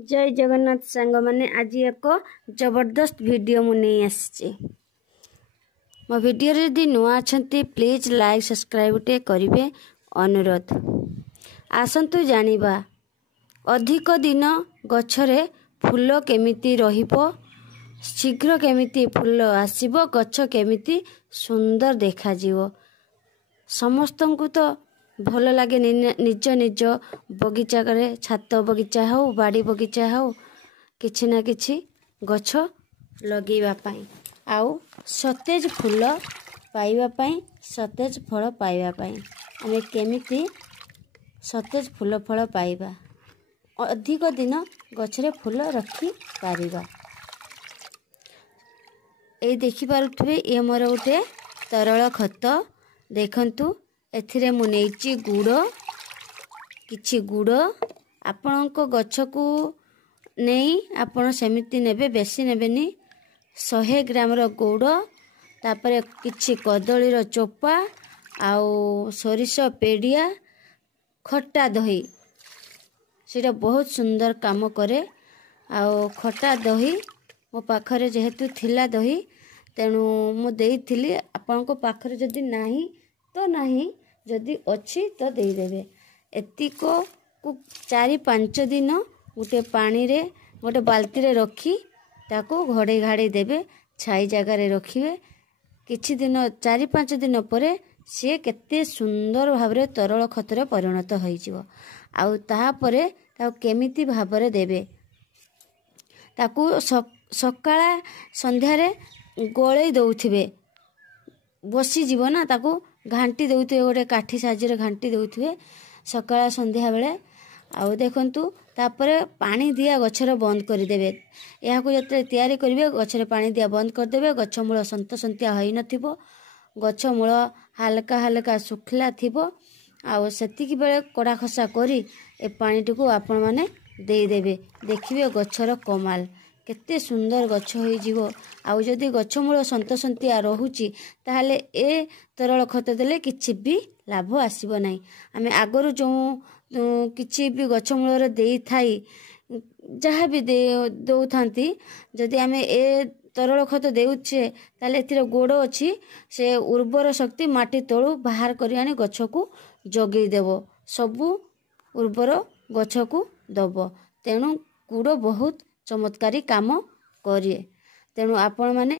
जय जगन्नाथ सांग मैंने आज एक जबरदस्त वीडियो मुझे आसी मो वीडियो यदि नुआ अच्छा प्लीज लाइक सब्सक्राइब टे करेंगे अनुरोध। आसतु जानिबा अधिक दिन गछरे फूल केमिति रहिबो, शीघ्र केमिति फूल आसीबो, गछ केमिति सुंदर देखा जीवो। समस्तंकु तो भल लगे निज निज बगीचा करे, छात बगीचा हो बाड़ी बगीचा हो किछि ना किछि गछ लगेଇବା ପାଇଁ आउ सतेज फूल पाइबा ପାଇଁ, सतेज फल पाइबा ପାଇଁ आमे केमिति सतेज फूल फल पाइबा, अधिक दिन गछरे फूल रखी पारिबा। ए देखि पारुथबे ए मोर उठे तरल खत देखंतु। एथिरे मु नेइची गुड़, किछि गुड़ आपणको गछकु नहीं आपण सेमिति नेबे, बेसी नेबेनी। 100 ग्राम रो गुड़, तापरे किछि कदली रो चोपा आउ सोरिष पेडिया, खट्टा दही सेटा बहुत सुंदर काम करे। आउ खट्टा दही मो पाखरे जेहेतु थिला दही तेणु मु देइथिली। आपणको पाखरे जदि नाही तो नाही, जदि अच्छी तो देदेवे। एतिको को 4-5 दिन गोटे पानी रे गोटे बाल्टी रे रखी ताको घड़े घाड़ी देवे, छाई जगह रे रखिवे। किछि दिन 4-5 दिन परे से केते सुंदर भाबरे तरल खतरे परिणत होई जिवो। आउ ताहा परे ताको केमिति भाबरे देवे, ताको सकाळा संध्या रे गोळे दउथिबे। बसी जीव ना, ताको घांटी दउथिबे, गोटे काठी साजिरे घांटी दउथिबे सकाळा संध्या बेले। आउ देखंतु तापरे पानी दिया गछर बंद कर देबे। याको जते तयारी करिवे गछरे पानी दिया बंद कर देबे। गछ मूल संतसंतिया होई नथिबो, गछ मूल हल्का हल्का सुखला थिबो। आउ सेतिकी बेले कोडा खसा करी ए पानीटिको आपण माने देई देबे। देखिबे गछर कमाल केते सुंदर गछ होई जीवो। आउ जदि गछ मूल संतसंतिया रहुची ताहले ए तरल खत देले किछि भी लाभ आसीबो नाही। आमे आगरु जो किछि भी गछ मूल देई थाई जहाँ भी दौ थांती, जदि आमे ए तरल खत देउछे ताले एथिरे गोड़ अछि, से उर्वर शक्ति माटी तळु बाहर करी आनी गछ को जगेई देबो, सबु उर्वर गछ को दबो। तेणु गुड़ बहुत चमत्कारी काम करे। तेणु आपण माने